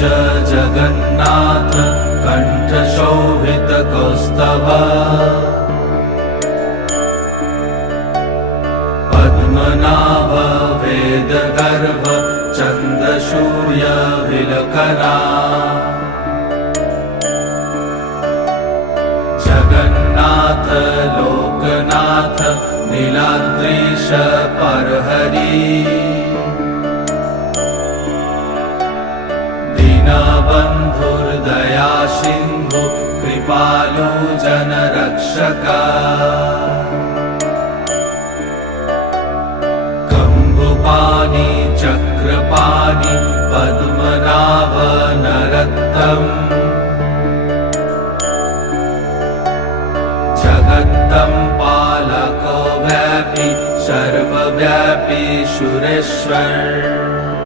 जगन्नाथ कण्ठशोभितकौस्तभ पद्मनाभ वेदगर्भ चन्द्रसूर्यविलकरा जगन्नाथ लोकनाथ नीलाद्रीश परहरि दीनबन्धुर्दया सिन्धु कृपालु जनरक्षक कम्बुपाणि चक्रपाणि पद्मनाभ नरोत्तम जगत्तं पालको व्यापी सर्वव्यापी सुरेश्वर